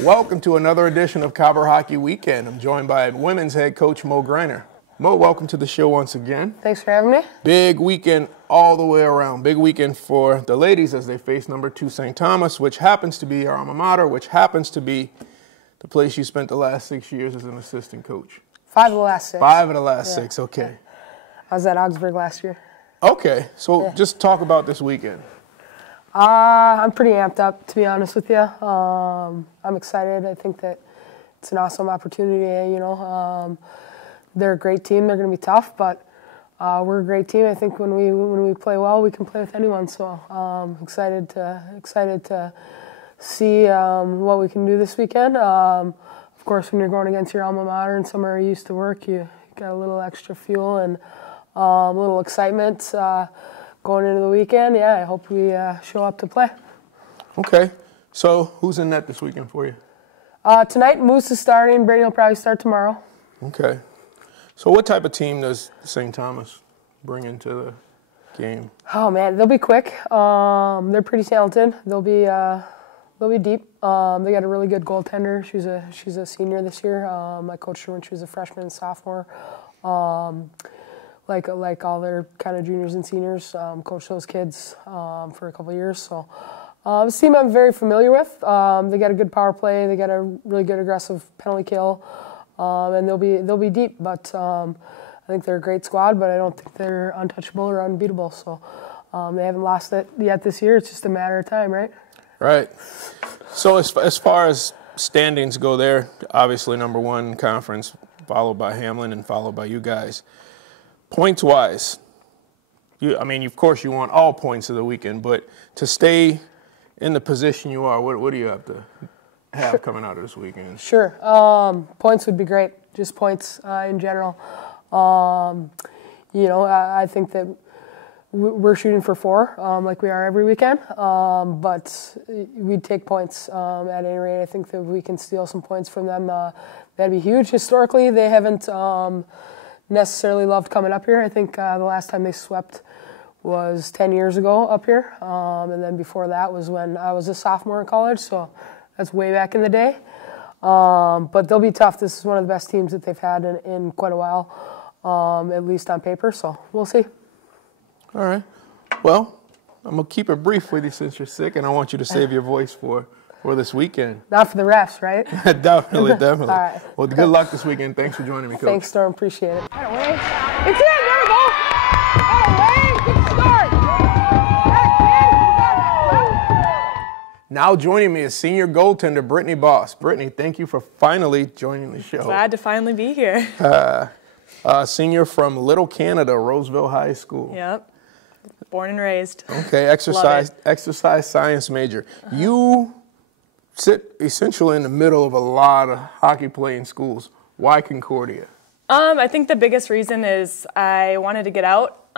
Welcome to another edition of Cobber Hockey Weekend. I'm joined by women's head coach Mo Greiner. Mo, welcome to the show once again. Thanks for having me. Big weekend all the way around. Big weekend for the ladies as they face number 2 St. Thomas, which happens to be our alma mater, which happens to be the place you spent the last 6 years as an assistant coach. 5 of the last 6. 5 of the last 6, okay. I was at Augsburg last year. Okay, so just talk about this weekend. I'm pretty amped up, to be honest with you. I'm excited. I think that it's an awesome opportunity. You know, they're a great team. They're going to be tough, but we're a great team. I think when we play well, we can play with anyone. So excited to see what we can do this weekend. Of course, when you're going against your alma mater and somewhere you used to work, you got a little extra fuel and a little excitement. Going into the weekend, I hope we show up to play. Okay. So who's in net this weekend for you? Tonight, Moose is starting. Brittany will probably start tomorrow. Okay. So what type of team does St. Thomas bring into the game? Oh, man, they'll be quick. They're pretty talented. They'll be deep. They got a really good goaltender. She's a senior this year. I coached her when she was a freshman and sophomore. Like all their kind of juniors and seniors, coached those kids for a couple of years. So this team I'm very familiar with. They got a good power play. They got a really good aggressive penalty kill, and they'll be deep. But I think they're a great squad. But I don't think they're untouchable or unbeatable. So they haven't lost it yet this year. It's just a matter of time, right? Right. So as far as standings go, there obviously number 1 conference, followed by Hamlin, and followed by you guys. Points-wise, of course you want all points of the weekend, but to stay in the position you are, what do you have to have coming out of this weekend? Sure. Points would be great, just points in general. I think that we're shooting for 4, like we are every weekend, but we'd take points at any rate. I think that we can steal some points from them. That'd be huge. Historically, they haven't necessarily loved coming up here. I think the last time they swept was 10 years ago up here, and then before that was when I was a sophomore in college, so that's way back in the day. But they'll be tough. This is one of the best teams that they've had in quite a while, at least on paper, so we'll see. All right. Well, I'm going to keep it brief with you since you're sick, and I want you to save your voice for this weekend. Not for the refs, right? Definitely. All right. Well, good luck this weekend. Thanks for joining me, Coach. Thanks, Storm. Appreciate it. It's in. There we go. Good start. Now joining me is senior goaltender Brittany Boss. Brittany, thank you for finally joining the show. Glad to finally be here. Senior from Little Canada, Roseville High School. Yep. Born and raised. Okay, exercise science major. You sit essentially in the middle of a lot of hockey playing schools. Why Concordia? I think the biggest reason is I wanted to get out.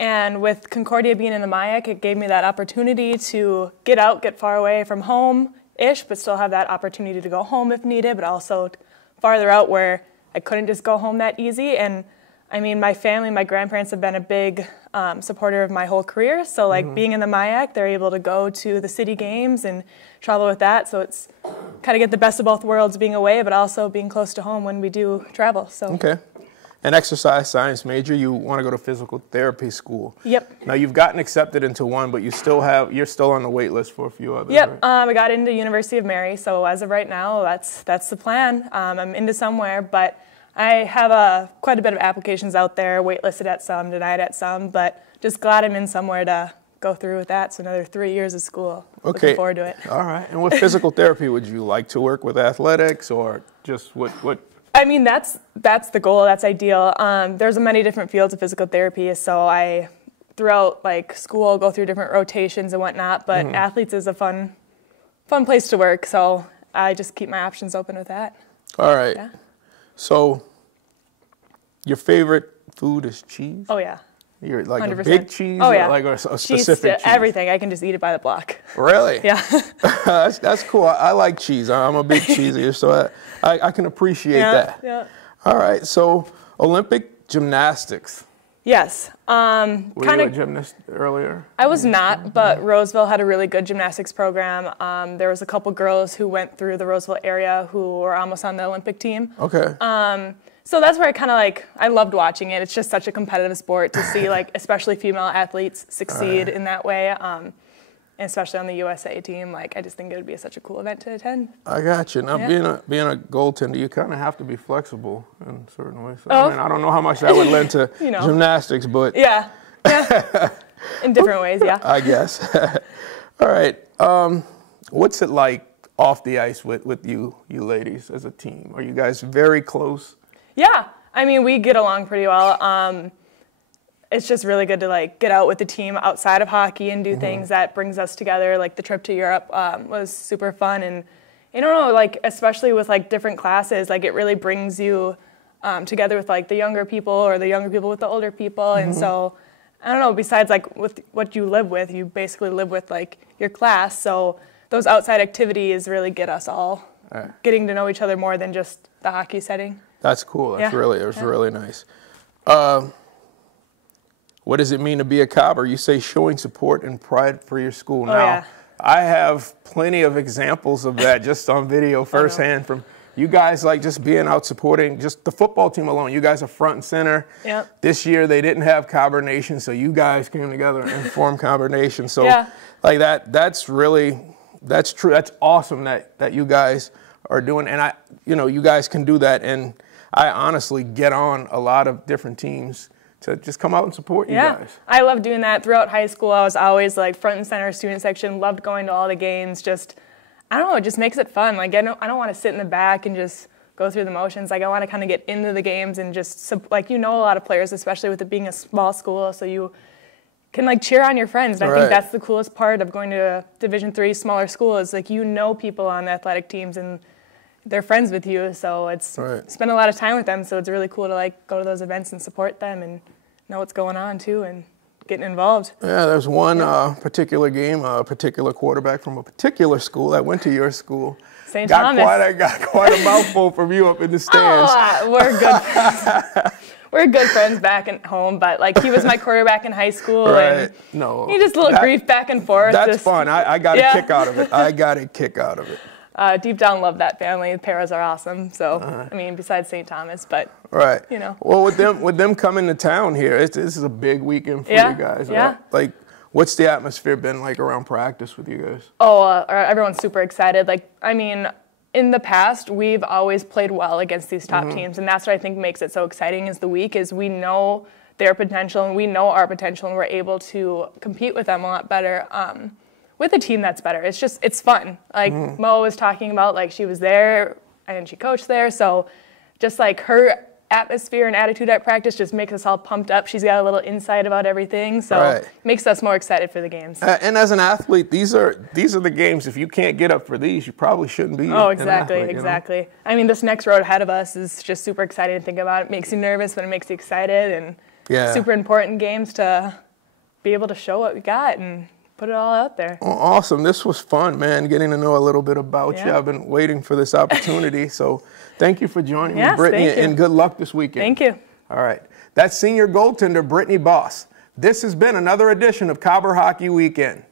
And with Concordia being in the MIAC, it gave me that opportunity to get out, get far away from home-ish, but still have that opportunity to go home if needed, but also farther out where I couldn't just go home that easy. And my family, my grandparents have been a big supporter of my whole career. So being in the MIAC, they're able to go to the city games and travel with that. So it's kind of get the best of both worlds, being away, but also being close to home when we do travel. So okay. An exercise science major, you want to go to physical therapy school. Yep. Now you've gotten accepted into one, but you're still on the wait list for a few others. Yep. Right? I got into University of Mary. So as of right now, that's the plan. I'm into somewhere, but I have quite a bit of applications out there, waitlisted at some, denied at some, but just glad I'm in somewhere to go through with that. So another 3 years of school. Okay. Looking forward to it. All right. And with physical therapy, would you like to work with athletics or just what? That's the goal. That's ideal. There's many different fields of physical therapy, so I, throughout school, go through different rotations and whatnot, but athletes is a fun place to work, so I just keep my options open with that. All right. Yeah. So, your favorite food is cheese? Oh, yeah. You're like 100%. a big cheese? Oh, yeah. Or like a specific cheese? Everything. I can just eat it by the block. Really? Yeah. That's cool. I like cheese. I'm a big cheese eater, so I can appreciate that. Yeah. All right. So, Olympic gymnastics. Yes. Were you a gymnast earlier? I was not, but Roseville had a really good gymnastics program. There was a couple girls who went through the Roseville area who were almost on the Olympic team. Okay. So that's where I kind of I loved watching it. It's just such a competitive sport to see especially female athletes succeed in that way. And especially on the USA team, I just think it would be such a cool event to attend. I got you. Now, being a goaltender, you kind of have to be flexible in certain ways. So, I don't know how much that would lend to gymnastics, but yeah, in different ways, yeah. I guess. All right. What's it like off the ice with you ladies as a team? Are you guys very close? Yeah, I mean, we get along pretty well. It's just really good to get out with the team outside of hockey and do things that brings us together. Like the trip to Europe was super fun, and I don't know, especially with different classes, it really brings you together with the younger people or the younger people with the older people. And so I don't know, besides with what you live with, you basically live with your class. So those outside activities really get us all getting to know each other more than just the hockey setting. That's cool. That's really nice. What does it mean to be a Cobber? You say showing support and pride for your school. Now, I have plenty of examples of that just on video firsthand from you guys, just being out supporting just the football team alone. You guys are front and center. Yep. This year they didn't have Cobber Nation, so you guys came together and formed Cobber Nation. So that's true. That's awesome that you guys are doing, and you guys can do that. And I honestly get on a lot of different teams to just come out and support you guys. I love doing that. Throughout high school, I was always front and center student section, loved going to all the games. Just, I don't know, it just makes it fun. I don't want to sit in the back and just go through the motions. I want to kind of get into the games and just, a lot of players, especially with it being a small school, so you can cheer on your friends. And I think that's the coolest part of going to a Division III smaller school is people on the athletic teams and they're friends with you, so it's spend a lot of time with them, so it's really cool to go to those events and support them and know what's going on too and getting involved. Yeah, there's one particular game, a particular quarterback from a particular school that went to your school. St. Thomas. Got quite a mouthful from you up in the stands. We're good friends. We're good friends back at home, but he was my quarterback in high school, and you just a little grief back and forth. That's fun. I got a kick out of it. I got a kick out of it. Deep down, love that family. The Paras are awesome. So, besides St. Thomas, but Well, with them coming to town here, this is a big weekend for you guys. Yeah. What's the atmosphere been like around practice with you guys? Oh, everyone's super excited. In the past, we've always played well against these top teams, and that's what I think makes it so exciting. Is the week is we know their potential and we know our potential, and we're able to compete with them a lot better. With a team that's better. It's fun. Mo was talking about, she was there and she coached there. So just her atmosphere and attitude at practice just makes us all pumped up. She's got a little insight about everything. So it makes us more excited for the games. And as an athlete, these are the games. If you can't get up for these, you probably shouldn't be exactly, an athlete, exactly. This next road ahead of us is just super exciting to think about. It makes you nervous, but it makes you excited. And super important games to be able to show what we got and put it all out there. Well, awesome. This was fun, man, getting to know a little bit about you. I've been waiting for this opportunity. So thank you for joining me, Brittany, and good luck this weekend. Thank you. All right. That's senior goaltender Brittany Boss. This has been another edition of Cobber Hockey Weekend.